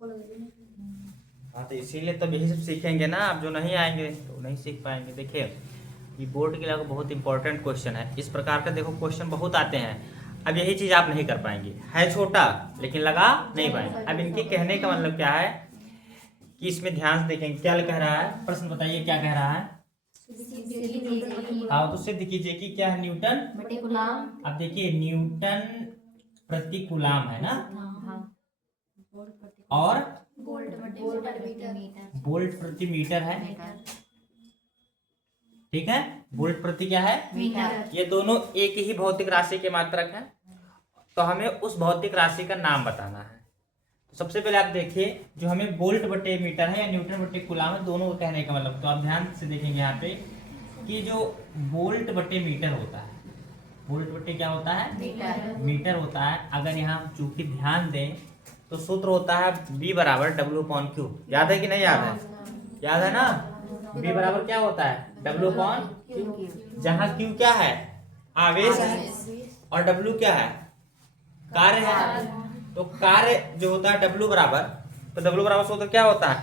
हाँ, तो इसीलिए तो यही सब सीखेंगे ना। आप जो नहीं आएंगे तो नहीं सीख पाएंगे। देखिए, ये बोर्ड के लिए बहुत इंपॉर्टेंट क्वेश्चन है। इस प्रकार का देखो क्वेश्चन बहुत आते हैं। अब यही चीज़ आप नहीं कर पाएंगे, है छोटा लेकिन लगा नहीं पाएंगे। अब इनके कहने का मतलब क्या है कि इसमें ध्यान से देखेंगे क्या कह रहा है। प्रश्न बताइए क्या कह रहा है। हाँ, तो सिद्ध कीजिए कि क्या है, न्यूटन बटे कूलाम। अब देखिए, न्यूटन प्रति कूलाम है ना, और वोल्ट प्रति मीटर है। ठीक है, वोल्ट प्रति क्या है, मीटर। ये दोनों एक ही भौतिक राशि के मात्रक है। तो हमें उस भौतिक राशि का नाम बताना है। तो सबसे पहले आप देखिए, जो हमें वोल्ट बटे मीटर है या न्यूटन बटे कूलाम है, दोनों को कहने का मतलब, तो आप ध्यान से देखेंगे यहाँ पे कि जो वोल्ट बटे मीटर होता है, वोल्ट बटे क्या होता है, मीटर होता है। अगर यहाँ चूंकि ध्यान दें तो सूत्र होता है B बराबर W/Q। याद है कि नहीं याद है? याद है ना। B बराबर क्या होता है, W/Q। जहाँ Q क्या है, आवेश है, और W क्या है, कार्य है। तो कार्य जो होता है W बराबर, तो W बराबर सूत्र क्या होता है,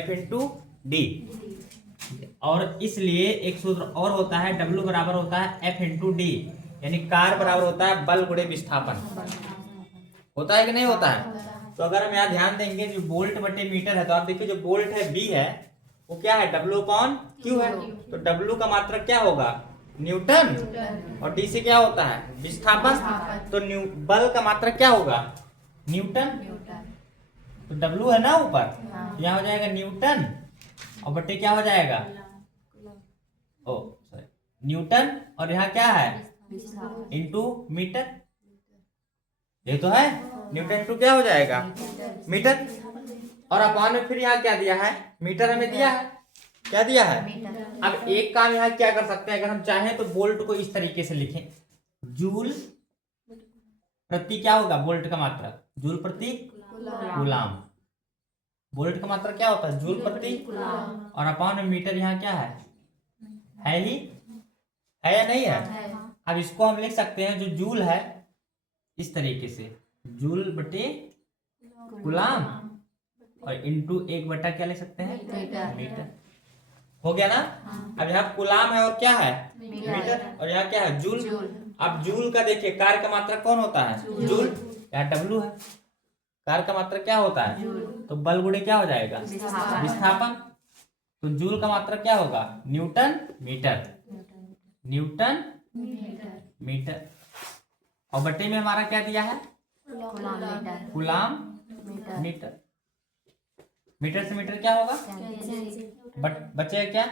F/D। और इसलिए एक सूत्र और होता है, W बराबर होता है F/D, यानी कार्य बराबर होता है बल गुणे विस्थापन। होता है कि नहीं होता है? तो अगर हम यहाँ ध्यान देंगे, जो वोल्ट बटे मीटर है, तो आप देखिए जो वोल्ट है B है, वो क्या है, W/Q है। तो W का मात्रक क्या होगा, न्यूटन, और D से क्या होता है, विस्थापन। तो बल का मात्रक क्या होगा, न्यूटन। तो W है ना ऊपर, यहाँ हो जाएगा न्यूटन, और बटे क्या हो जाएगा, ओ सॉरी, न्यूटन, और यहाँ क्या है, इंटू मीटर। ये तो है, न्यूटन इंटू क्या हो जाएगा, मीटर। और अपॉन में फिर यहाँ क्या दिया है, मीटर हमें दिया है। क्या दिया है? अब एक काम यहाँ क्या कर सकते हैं, अगर हम चाहें तो वोल्ट को इस तरीके से लिखें, जूल प्रति क्या होगा, वोल्ट का मात्रक, जूल प्रति कूलाम। वोल्ट का मात्रक क्या होता है, जूल प्रति, और अपॉन में मीटर यहाँ क्या है ही, है या नहीं है? अब इसको हम लिख सकते हैं, जो जूल है, इस तरीके से, जूल बटे कूलाम, और इंटू 1 बटा क्या लिख सकते हैं, मीटर। हो गया ना। अब यहाँ कूलाम है और क्या है, मीटर, और यहाँ क्या है, जूल। अब जूल का देखिए, कार्य का मात्रक कौन होता है, जूल। यहाँ W है, कार्य का मात्रक क्या होता है, तो बल गुणे क्या हो जाएगा, विस्थापन। तो जूल का मात्रक क्या होगा, न्यूटन मीटर, न्यूटन मीटर, और बटे में हमारा क्या दिया है, कूलाम मीटर। मीटर से मीटर क्या होगा, बचे क्या,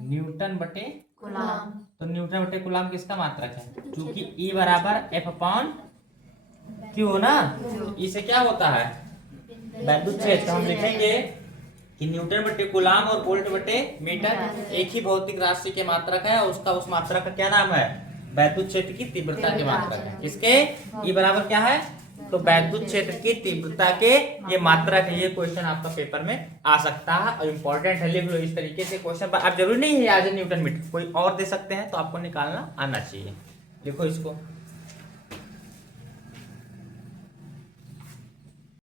न्यूटन बटे कूलाम। तो न्यूटन बटे कूलाम किसका मात्रक है, क्योंकि E बराबर F/Q हो ना। E से क्या होता है, वैद्युत क्षेत्र। तो हम लिखेंगे कि न्यूटन बटे कूलाम और वोल्ट बटे मीटर एक ही भौतिक राशि के मात्रक है, और उसका उस मात्रक का क्या नाम है, वैद्युत क्षेत्र की तीव्रता के मात्रक है। किसके, E बराबर क्या है, तो वैद्युत क्षेत्र की तीव्रता के ये मात्रक है। ये क्वेश्चन आपका पेपर में आ सकता है और इम्पोर्टेंट है, लिख लो इस तरीके से क्वेश्चन। आप जरूरी नहीं है आज न्यूटन मीटर, कोई और दे सकते हैं, तो आपको निकालना आना चाहिए। देखो इसको।